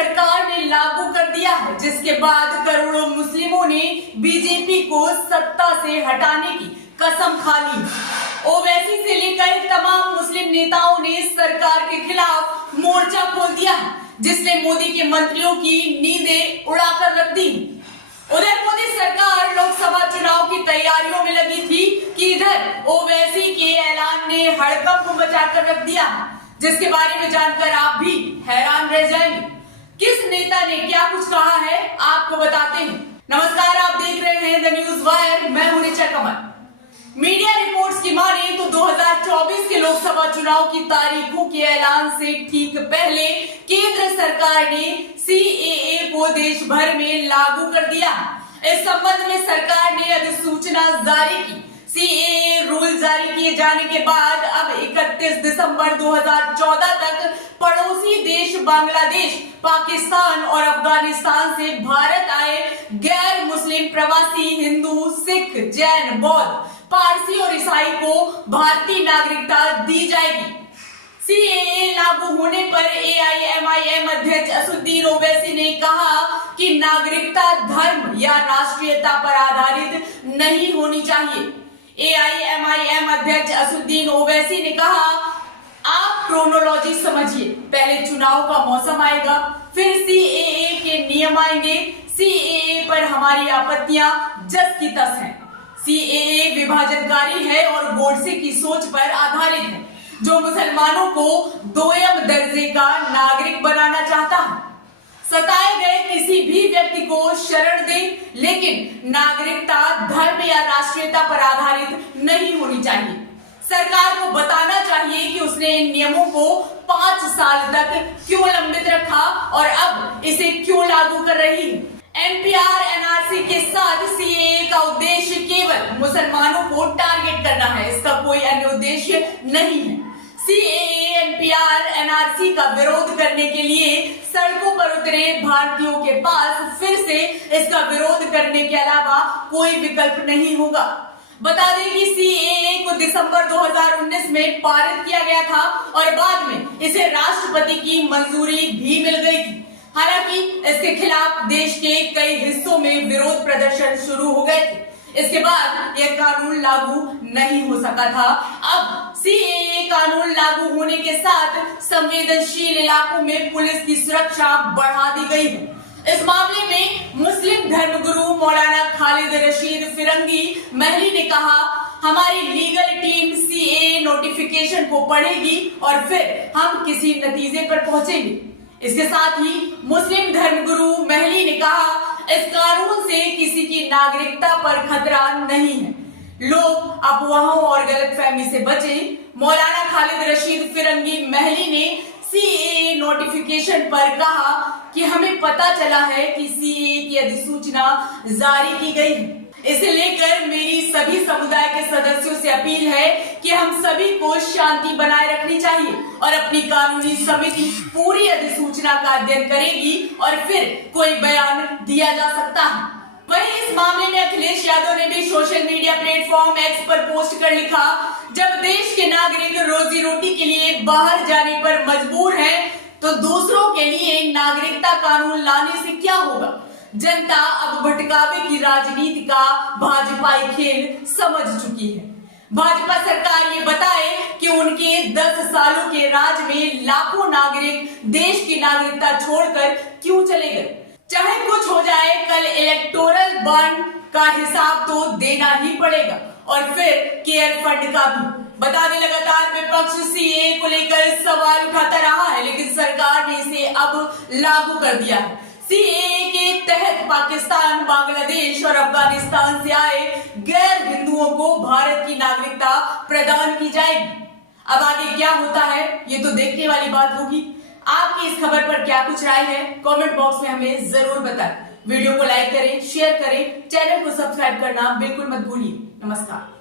सरकार ने लागू कर दिया है, जिसके बाद करोड़ों मुस्लिमों ने बीजेपी को सत्ता से हटाने की कसम खा ली। ओवैसी से लेकर तमाम मुस्लिम नेताओं ने सरकार के खिलाफ मोर्चा खोल दिया है, जिसने मोदी के मंत्रियों की नींदें उड़ाकर रख दी। उधर मोदी सरकार लोकसभा चुनाव की तैयारियों में लगी थी कि इधर ओवैसी के ऐलान ने हड़कंप मचाकर रख दिया, जिसके बारे में जानकर आप भी हैरान रह जाएंगे। किस नेता ने क्या कुछ कहा है, आपको बताते हैं। नमस्कार, आप देख रहे हैं द न्यूज वायर, मैं हूं ऋचा कमल। मीडिया रिपोर्ट्स की माने तो 2024 के लोकसभा चुनाव की तारीखों के ऐलान से ठीक पहले केंद्र सरकार ने सीएए को देश भर में लागू कर दिया। इस संबंध में सरकार ने अधिसूचना जारी की। सीएए रूल जारी किए जाने के बाद अब 31 दिसंबर 2014 तक पड़ोसी देश बांग्लादेश, पाकिस्तान और अफगानिस्तान से भारत आए गैर मुस्लिम प्रवासी हिंदू, सिख, जैन, बौद्ध, पारसी और ईसाई को भारतीय नागरिकता दी जाएगी। सीएए लागू होने पर एआईएमआईएम अध्यक्ष असदुद्दीन ओवैसी ने कहा कि नागरिकता धर्म या राष्ट्रीयता पर आधारित नहीं होनी चाहिए। एआईएमआईएम अध्यक्ष असदुद्दीन ओवैसी ने कहा, आप क्रोनोलॉजी समझिए, पहले चुनाव का मौसम आएगा, फिर सीएए के नियम आएंगे। सीएए पर हमारी आपत्तियां जस की तस हैं। सीएए विभाजनकारी है और गोडसे की सोच पर आधारित है, जो मुसलमानों को दोयम दर्जे का नागरिक बनाना चाहता है। सताए गए किसी भी व्यक्ति को शरण दे, लेकिन नागरिकता धर्म या राष्ट्रीयता पर आधारित नहीं होनी चाहिए। सरकार को बताना चाहिए कि उसने इन नियमों को 5 साल तक क्यों लंबित रखा और अब इसे क्यों लागू कर रही है। एनपीआर एनआरसी के साथ सीएए का उद्देश्य केवल मुसलमानों को टारगेट करना है, इसका कोई अन्य उद्देश्य नहीं है। सीएए एनपीआर एनआरसी का विरोध करने के लिए सड़कों पर उतरे भारतीयों के पास फिर से इसका विरोध करने के अलावा कोई विकल्प नहीं होगा। बता दें कि सीएए को दिसंबर 2019 में पारित किया गया था और बाद में इसे राष्ट्रपति की मंजूरी भी मिल गई थी। हालांकि इसके खिलाफ देश के कई हिस्सों में विरोध प्रदर्शन शुरू हो गए थे। इसके बाद यह कानून लागू नहीं हो सका था। अब सीएए कानून लागू होने के साथ संवेदनशील इलाकों में पुलिस की सुरक्षा बढ़ा दी गई है। इस मामले में मुस्लिम धर्मगुरु मौलाना खालिद रशीद फिरंगी महली ने कहा, हमारी लीगल टीम सीएए नोटिफिकेशन को पढ़ेगी और फिर हम किसी नतीजे पर पहुंचेंगे। इसके साथ ही मुस्लिम धर्मगुरु महली ने कहा, इस कानून से किसी की नागरिकता पर खतरा नहीं है, लोग अफवाहों और गलतफहमी से बचें। मौलाना खालिद रशीद फिरंगी महली ने सीएए नोटिफिकेशन पर कहा कि हमें पता चला है कि सीएए की अधिसूचना जारी की गई है। इसे लेकर मेरी सभी समुदाय के सदस्यों से अपील है कि हम सभी को शांति बनाए रखनी चाहिए और अपनी कानूनी समिति पूरी अधिसूचना का अध्ययन करेगी और फिर कोई बयान दिया जा सकता है। वहीं इस मामले में अखिलेश यादव ने भी सोशल मीडिया प्लेटफॉर्म एक्स पर पोस्ट कर लिखा, जब देश के नागरिक रोजी रोटी के लिए बाहर जाने पर मजबूर हैं, तो दूसरों के लिए नागरिकता कानून लाने से क्या होगा। जनता अब भटकावे की राजनीति का भाजपाई खेल समझ चुकी है। भाजपा सरकार ये बताए कि उनके 10 सालों के राज में लाखों नागरिक देश की नागरिकता छोड़कर क्यों चले गए। चाहे कुछ हो जाए, कल इलेक्टोरल बॉन्ड का हिसाब तो देना ही पड़ेगा और फिर केयर फंड का भी। बता दें, लगातार विपक्ष सीएए को लेकर सवाल उठाता रहा है, लेकिन सरकार ने इसे अब लागू कर दिया है। सीएए के तहत पाकिस्तान, बांग्लादेश और अफगानिस्तान से आए गैर हिंदुओं को भारत की नागरिकता प्रदान की जाएगी। अब आगे क्या होता है, ये तो देखने वाली बात होगी। आपकी इस खबर पर क्या कुछ राय है, कमेंट बॉक्स में हमें जरूर बताएं। वीडियो को लाइक करें, शेयर करें, चैनल को सब्सक्राइब करना बिल्कुल मत भूलिए। नमस्कार।